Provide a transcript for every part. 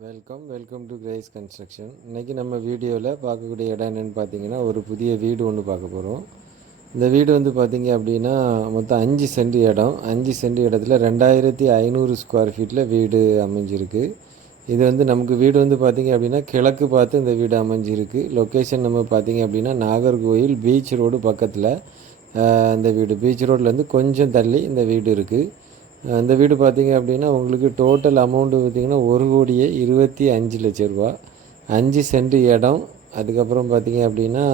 Welcome to grace construction. இன்றைக்கி நம்ம வீடியோவில் பார்க்கக்கூடிய இடம் என்னென்னு பார்த்தீங்கன்னா, ஒரு புதிய வீடு ஒன்று பார்க்க போகிறோம். இந்த வீடு வந்து பார்த்திங்க அப்படின்னா மொத்தம் 5 சென்ட் இடம். 5 சென்ட் இடத்துல 2500 ஸ்கொயர் ஃபீட்டில் வீடு அமைஞ்சிருக்கு. இது வந்து நமக்கு வீடு வந்து பார்த்திங்க அப்படின்னா கிழக்கு பார்த்து இந்த வீடு அமைஞ்சிருக்கு. லொக்கேஷன் நம்ம பார்த்திங்க அப்படின்னா நாகர்கோவில் பீச் ரோடு பக்கத்தில் இந்த வீடு. பீச் ரோட்லேருந்து கொஞ்சம் தள்ளி இந்த வீடு இருக்குது. இந்த வீடு பார்த்திங்க அப்படின்னா உங்களுக்கு டோட்டல் அமௌண்ட்டு பார்த்திங்கன்னா 1,25,00,000 ரூபா. 5 சென்ட் இடம். அதுக்கப்புறம் பார்த்திங்க அப்படின்னா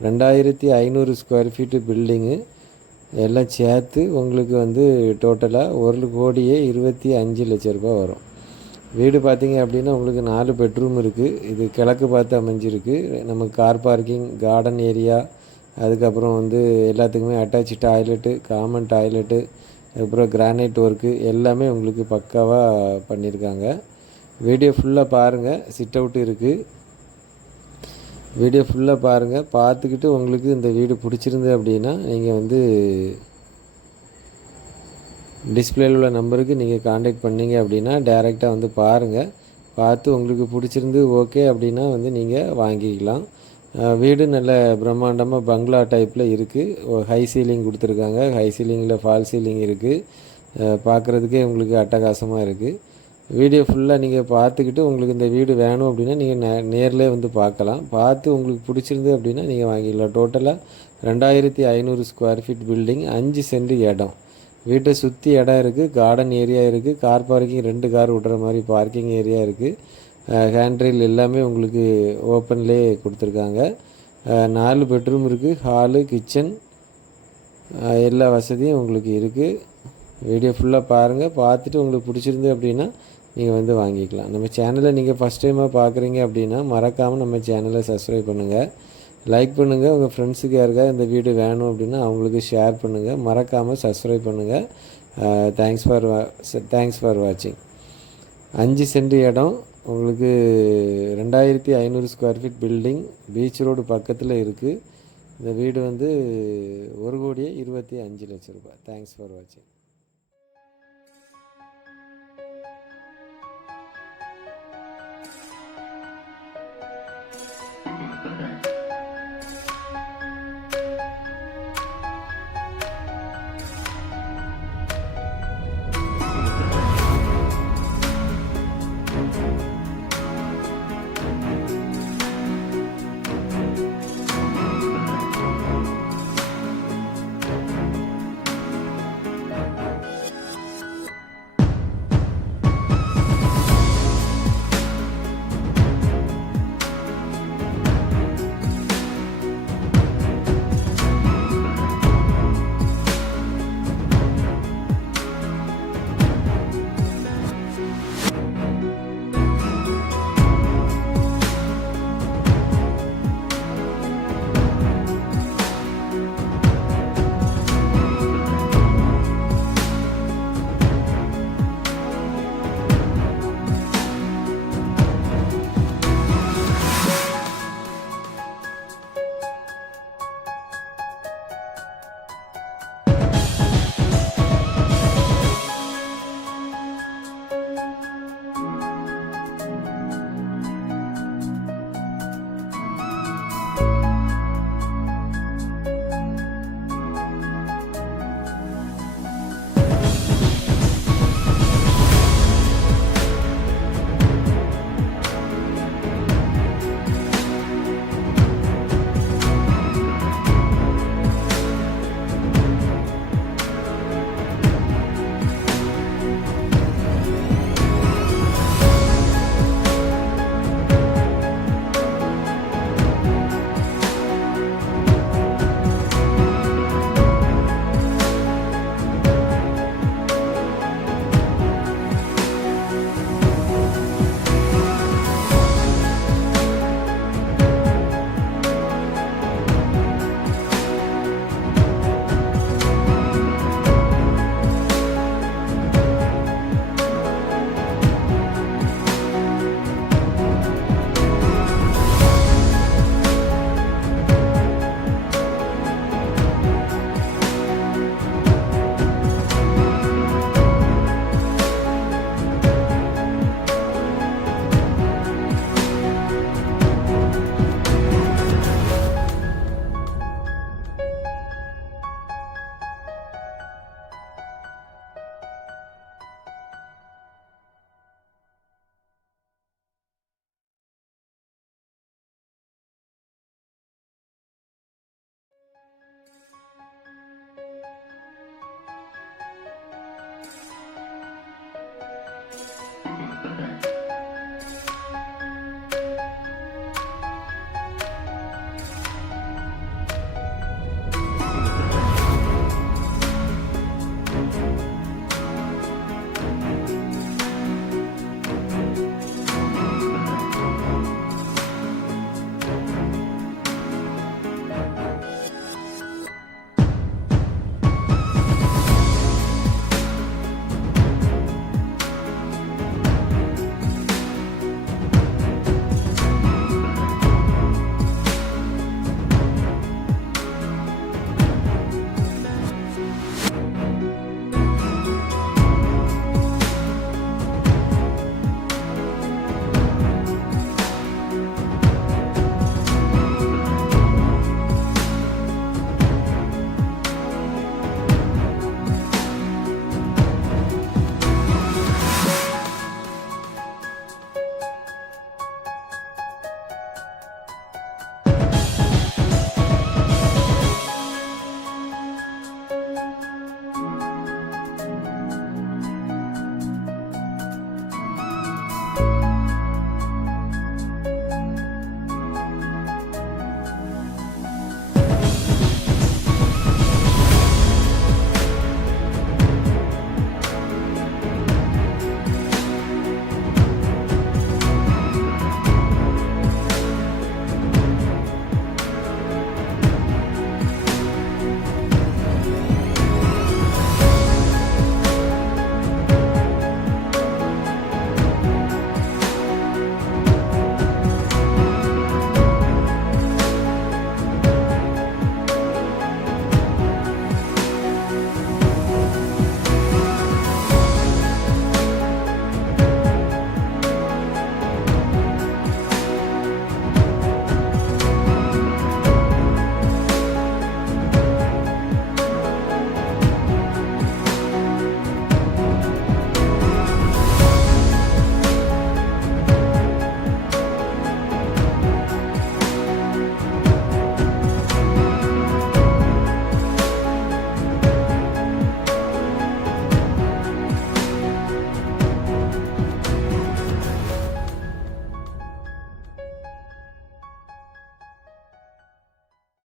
2500 ஸ்கொயர் ஃபீட்டு பில்டிங்கு எல்லாம் சேர்த்து உங்களுக்கு வந்து டோட்டலாக 1,25,00,000 ரூபா வரும். வீடு பார்த்திங்க அப்படின்னா உங்களுக்கு 4 பெட்ரூம் இருக்குது. இது கிழக்கு பார்த்து அமைஞ்சிருக்கு. நமக்கு கார் பார்க்கிங், கார்டன் ஏரியா, அதுக்கப்புறம் வந்து எல்லாத்துக்குமே அட்டாச் டாய்லெட்டு, காமன் டாய்லெட்டு, அதுக்கப்புறம் கிரானைட் ஒர்க்கு எல்லாமே உங்களுக்கு பக்காவாக பண்ணியிருக்காங்க. வீடியோ ஃபுல்லாக பாருங்கள். சிட் அவுட் இருக்குது. வீடியோ ஃபுல்லாக பாருங்கள். பார்த்துக்கிட்டு உங்களுக்கு இந்த வீடு பிடிச்சிருந்து அப்படின்னா நீங்கள் வந்து டிஸ்பிளேயில் உள்ள நம்பருக்கு நீங்கள் காண்டாக்ட் பண்ணிங்க அப்படின்னா டைரெக்டாக வந்து பாருங்கள். பார்த்து உங்களுக்கு பிடிச்சிருந்து ஓகே அப்படின்னா வந்து நீங்கள் வாங்கிக்கலாம். வீடு நல்ல பிரம்மாண்டமாக பங்களா டைப்பில் இருக்குது. ஹை சீலிங் கொடுத்துருக்காங்க. ஹை சீலிங்கில் ஃபால் சீலிங் இருக்குது. பார்க்குறதுக்கே உங்களுக்கு அட்டகாசமாக இருக்குது. வீடியோ ஃபுல்லாக நீங்கள் பார்த்துக்கிட்டு உங்களுக்கு இந்த வீடு வேணும் அப்படின்னா நீங்கள் நேரில் வந்து பார்க்கலாம். பார்த்து உங்களுக்கு பிடிச்சிருந்து அப்படின்னா நீங்கள் வாங்கிக்கலாம். டோட்டலாக 2500 ஸ்கொயர் ஃபீட் பில்டிங், 5 சென்ட் இடம். வீட்டை சுற்றி இடம் இருக்குது, கார்டன் ஏரியா இருக்குது, கார் பார்க்கிங் 2 கார் விட்ற மாதிரி பார்க்கிங் ஏரியா இருக்குது. ஹேண்ட்ரெயில் எல்லாமே உங்களுக்கு ஓப்பன்லேயே கொடுத்துருக்காங்க. 4 பெட்ரூம் இருக்குது. ஹாலு, கிச்சன் எல்லா வசதியும் உங்களுக்கு இருக்குது. வீடியோ ஃபுல்லாக பாருங்கள். பார்த்துட்டு உங்களுக்கு பிடிச்சிருந்து அப்படின்னா நீங்கள் வந்து வாங்கிக்கலாம். நம்ம சேனலை நீங்கள் ஃபஸ்ட் டைமாக பார்க்குறீங்க அப்படின்னா மறக்காமல் நம்ம சேனலை சப்ஸ்கிரைப் பண்ணுங்கள், லைக் பண்ணுங்கள். உங்கள் ஃப்ரெண்ட்ஸுக்கு யாருக்காவது இந்த வீடு வேணும் அப்படின்னா அவங்களுக்கு ஷேர் பண்ணுங்கள். மறக்காமல் சப்ஸ்கிரைப் பண்ணுங்கள். தேங்க்ஸ் ஃபார் வாட்சிங். 5 சென்ட் இடம் உங்களுக்கு 2500 square feet building, beach road பக்கத்தில் இருக்குது. இந்த வீடு வந்து 1,25,00,000 ரூபாய். தேங்க்ஸ் ஃபார் வாட்சிங்.